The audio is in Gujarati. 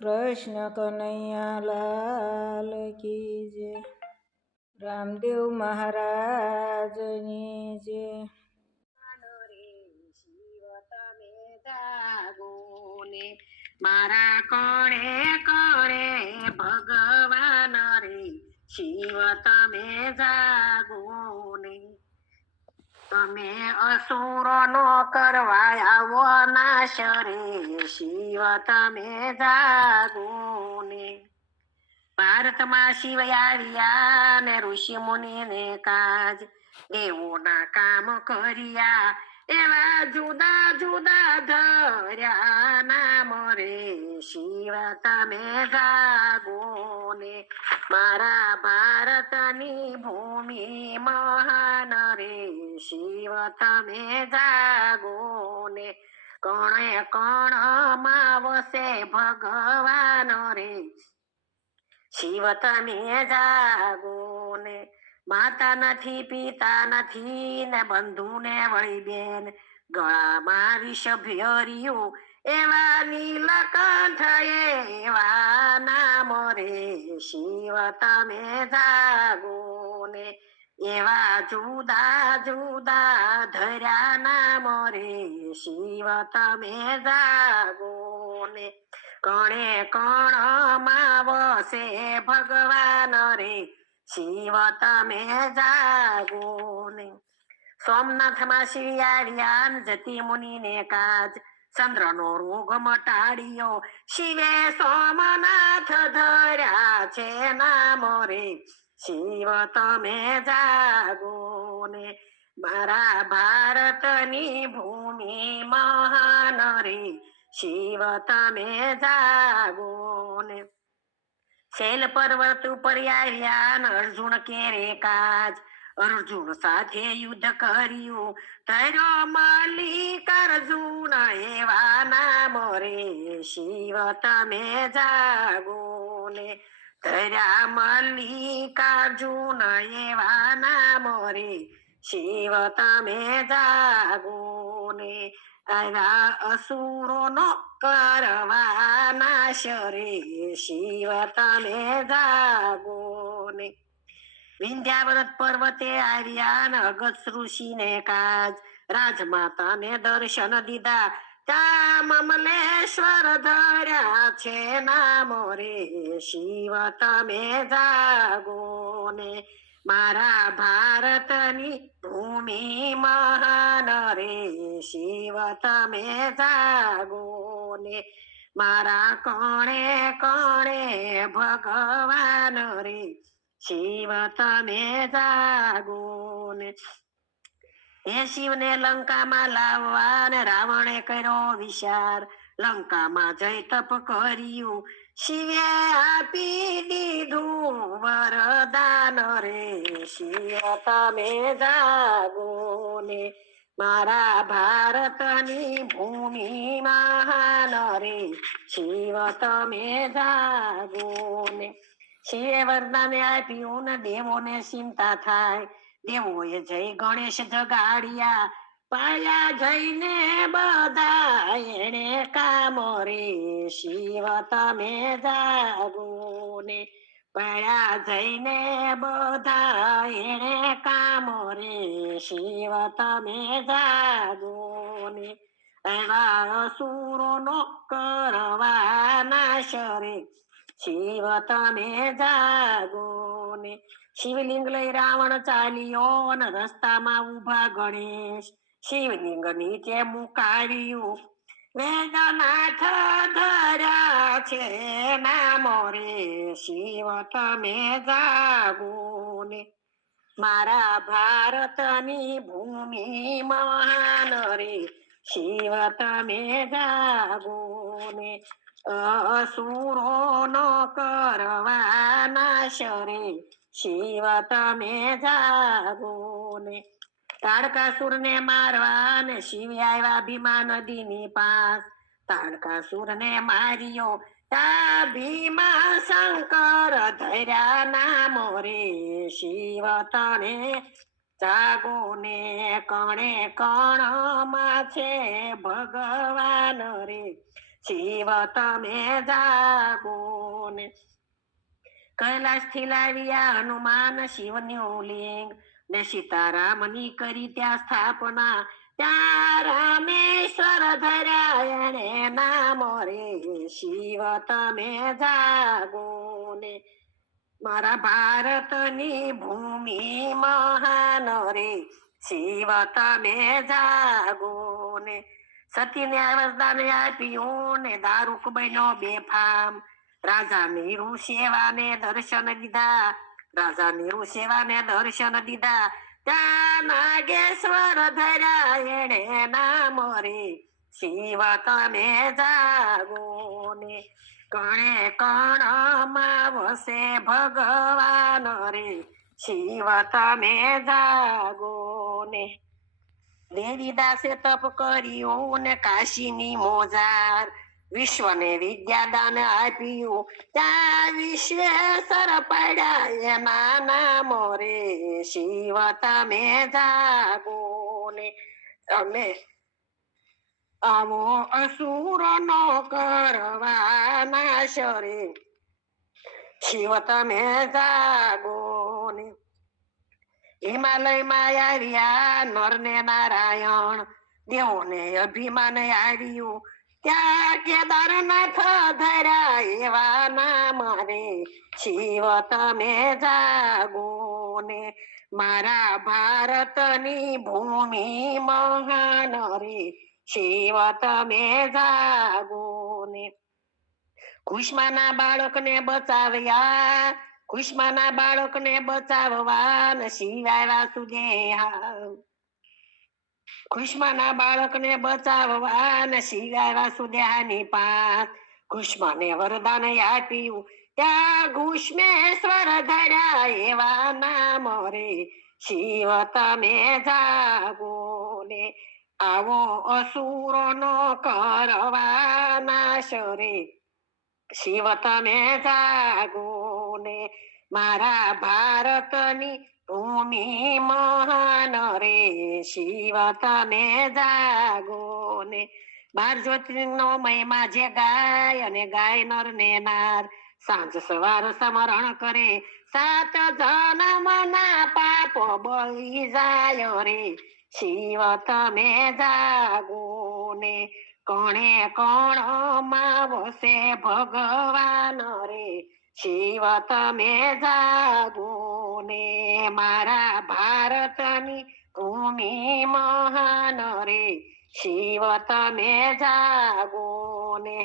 કૃષ્ણ કનૈયા લાલ કી જય. રામદેવ મહારાજની જય. શિવ તમે જાગો ને મારા કોણે કોણે ભગવાન રે શિવ તમે જાગો ને તમે અસુરોનો કરવા આવો નાશ રે શિવ તમે જાગો ને ભારતમાં શિવ આવ્યા ને ઋષિ મુનિ ને કાજ દેવોના કામ કર્યા એવા જુદા જુદા ધર્યા નામ રે શિવ તમે જાગો ને મારા ભારતની ભૂમિ મહાન રે શિવ તમે જાગો ને કોણે કોણ માવશે ભગવાન રે શિવ તમે જાગો ને માતા નથી પિતા નથી ને બંધુ ને વળી બેન ગળામાં વિષ ભર્યું એવા નીલકંઠ એવા નામ રે શિવ તમે જાગો ને એવા જુદા જુદા ધર્યા નામ રે શિવ તમે જાગો ને કોણે કોણ માવશે ભગવાન રે શિવ તમે જાગો ને સોમનાથમાં શિયાળિયાન જતી મુનિને કાજ ચંદ્રનો રોગ મટાડ્યો શિવે સોમનાથ ધર્યા છે નામ રે શિવ તમે જાગો ને મારા ભારતની ભૂમિ મહાન રે શિવ તમે જાગો ને શૈલ પર્વત ઉપર આવ્યા અર્જુન કેરે કાજ અર્જુન સાથે યુદ્ધ કર્યું તર્યો મલ્લિકાર્જુન એવા નામ રે શિવ તમે જાગો ને તર્યા મલ્લિકાર્જુન એવા નામ રે શિવ તમે જાગો ને આવ્યા અસુરોનો કરવા નાશ રે શિવ તમે જાગો ને વિંધ્યાવત પર્વતે આવ્યા ને અગસ્ત ઋષિને કાજ રાજમાતાને દર્શન દીધા ત્યાં મમલેશ્વર ધર્યા છે નામ રે શિવ તમે જાગો ને મારા ભારતની ભૂમિ મહાન રે શિવ તમે જાગો ને મારા કોણે કોણે ભગવાન રે શિવ તમે જાગો ને હે શિવને લંકામાં લાવવા ને રાવણે કર્યો વિચાર લંકામાં જઈ તપ કર્યું શિવે આપી દીધું વરદાન રે શિવ તમે જાગો ને મારા ભારતની ભૂમિ મહાન રે શિવ તમે જાગો ને શિવે વરદાન આપ્યું ને દેવોને ચિંતા થાય દેવોએ જય ગણેશ જગાડ્યા પાયા જઈને બધા એને કામ રે શિવ તમે જાગો ને પાયા જઈને બધા એને કામ રે શિવ તમે જાગો ને એવા અસુરોનો કરવા નાશ રે શિવ તમે જાગો ને શિવલિંગ લઈ રાવણ ચાલ્યો ને રસ્તામાં ઉભા ગણેશ શિવલિંગ નીચે મુકાવ્યું વેદનાથ ધર્યા છે નામ રે શિવ તમે જાગો ને મારા ભારતની ભૂમિ મહાન રે શિવ તમે જાગો ને અસુરોનો કરવા નાશ રે શિવ તમે જાગો ને તાડકાસુર ને મારવા ને શિવ આવ્યા ભીમા નદીની પાસ તાડકાસુર ને માર્યો તા ભીમા શંકર ધર્યા નામ રે શિવ તને જાગો ને કણે કણ માં છે ભગવાન રે શિવ તમે જાગો ને કૈલાશ થી લાવ્યા હનુમાન શિવનું લિંગ ને સીતારામની કરી ત્યાં સ્થાપના ત્યાં રામેશ્વર ધર્યા એને નામ રે શિવ તમે જાગો ને મારા ભારતની ભૂમિ મહાન રે શિવ તમે જાગો ને સતીને વરદાન આપ્યું ને દારૂક બન્યો બેફામ રાજા નીરુ સેવાને દર્શન દીધા રાજા નીરુ સેવાને દર્શન દીધા ત્યાં નાગેશ્વર ધર્યા એને નામ રે શિવ તમે જાગો ને કણે કણમાં વસે ભગવાન રે શિવ તમે જાગો ને દેવીદાસે તપ કર્યું ને કાશીની મોજાર વિશ્વને વિદ્યાદાન આપ્યું ત્યાં વિશ્વેશ્વર પડ્યા એના નામ રે શિવ તમે જાગો ને તમે આવો અસુર નો કરવા નાશ રે શિવ તમે જાગો ને હિમાલયમાં આવ્યા નર ને નારાયણ દેવોને અભિમાન આવ્યું ત્યાં કેદારનાથ ધર્યા એવા નામ રે શિવ તમે જાગો ને મારા ભારતની ભૂમિ મહાન રે શિવ તમે જાગો ને કુષ્માના બાળકને બચાવ્યા કુષ્માના બાળકને બચાવવા ને શિવાય વાસુદેવા કુષ્માના બાળકને બચાવવા ને શિવાય વાસુદેવાની પાસ કુષ્માને વરદાન આપ્યું ત્યાં ઘુષ્મેશ્વર ધર્યા એવા નામ રે શિવ તમે જાગો ને આવો અસુરો નો કરવા નાશ રે શિવ તમે જાગો ને મારા ભારતની ભૂમિ મહાન રે શિવ તમે જાગો ને 12 જ્યોતિર્લિંગનો મહિમા જે ગાય અને ગાય નર ને નાર સાંજ સવાર સ્મરણ કરે 7 જન્મના પાપ બળી જાય રે શિવ તમે જાગો ને કણે કણમાં વસે ભગવાન રે શિવ તમે જાગો ને મારા ભારતની ભૂમિ મહાન રે શિવ તમે જાગો ને